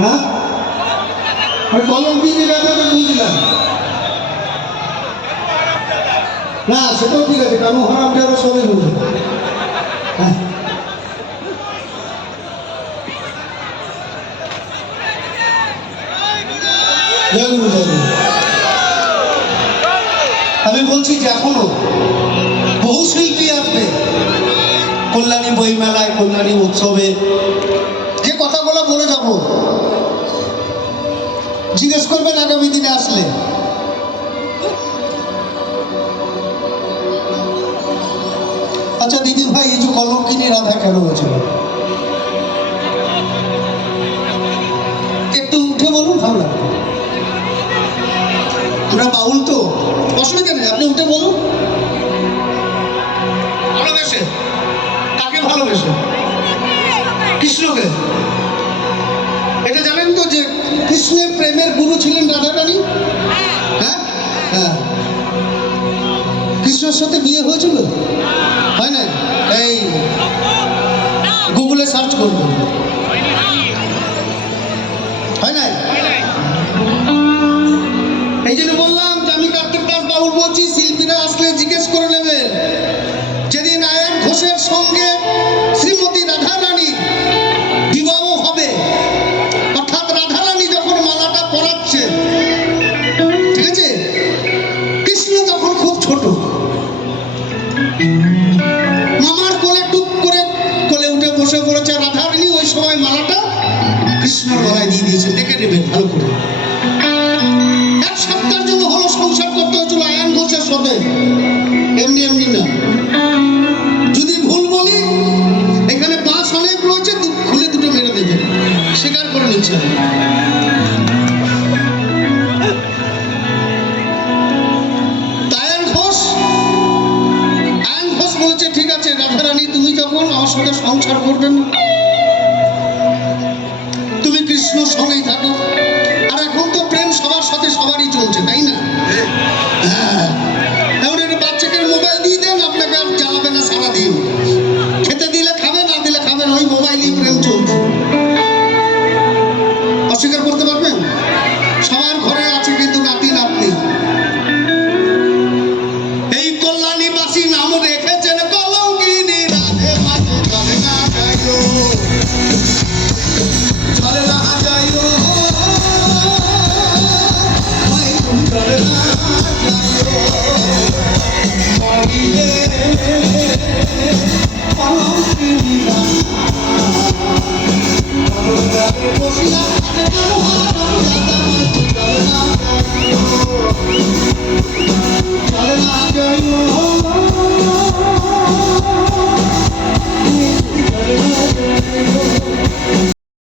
হ্যাঁ কলম কিনে রাখাটা বুঝলাম না, সেটাও ঠিক আছে, কারণ হারাম যাবে সবাই বুঝবে। হ্যাঁ আমি বলছি যে এখনো বহু শিল্পী আসবে কল্যাণী বইমেলায়, কল্যাণী উৎসবে, যে কথাগুলো বলে যাব জিজ্ঞেস করবেন আগামী দিনে আসলে। আচ্ছা দিদি ভাই, এই যে কলঙ্কিনী রাধা কেন হয়েছিল একটু উঠে বলুন, ভালো লাগবে। আমরা বাউল তো, অসুবিধা নেই, আপনি উঠে বলুন। ভালোবেসে কাকে ভালোবেসে? কৃষ্ণকে। এটা জানেন তো যে কৃষ্ণের প্রেমের গুরু ছিলেন রাধারানী। হ্যাঁ হ্যাঁ, কৃষ্ণের সাথে বিয়ে হয়েছিল, হয় না? এই গুগলে সার্চ করবেন, হয় না? এই জন্য বললাম যে আমি কার্তিক দাস বাউল বলছি, শিল্পীরা আসলে জিজ্ঞেস করে নেবেন। যেদিন আয়ান ঘোষের সঙ্গে শ্রীমতী রাধারানীর বিবাহ হবে, অর্থাৎ রাধারানী যখন মালাটা পরাচ্ছে, ঠিক আছে, কৃষ্ণ তখন খুব ছোট, মামার কোলে টুক করে কোলে উঠে বসে পড়েছে রাধারানী। ওই সময় মালাটা কৃষ্ণর গলায় দিয়ে দিয়েছে, দেখে নেবেন ভালো করে। এক সপ্তাহের জন্য হলো সংসার করতে হয়েছিল আয়ান ঘোষের সাথে, এমনি এমনি না। যদি ভুল বলি, এখানে বাঁশ অনেক রয়েছে, খুলে দুটো মেরে দেবে, স্বীকার করে নিচ্ছে। আয়ান ঘোষ বলছে ঠিক আছে রাধারানী, তুমি যখন আমার সাথে সংসার করবে না, তুমি কৃষ্ণর সঙ্গেই থাকো। আর এখন তো প্রেম সবার সাথে সবারই চলছে, তাই না? হ্যাঁ, এমন একটা বাচ্চাকে মোবাইল দিয়ে দেন, আপনাকে আর জ্বালাবে না সারাদিন। খেতে দিলে খাবে, না দিলে খাবে না, ওই মোবাইলই প্রেম চলছে। অস্বীকার করতে পারবেন? সবার ঘরে আছে কিন্তু নাতি নাতনি। এই কল্যাণীবাসী নাম রেখেছেন কলঙ্কিনী রাধে, মাঝে চলে না যাইও, চলে না যাইও, চলে না যাইও, মরিলে কলঙ্কিনী রাধা, বসিয়া চলে না যাইও।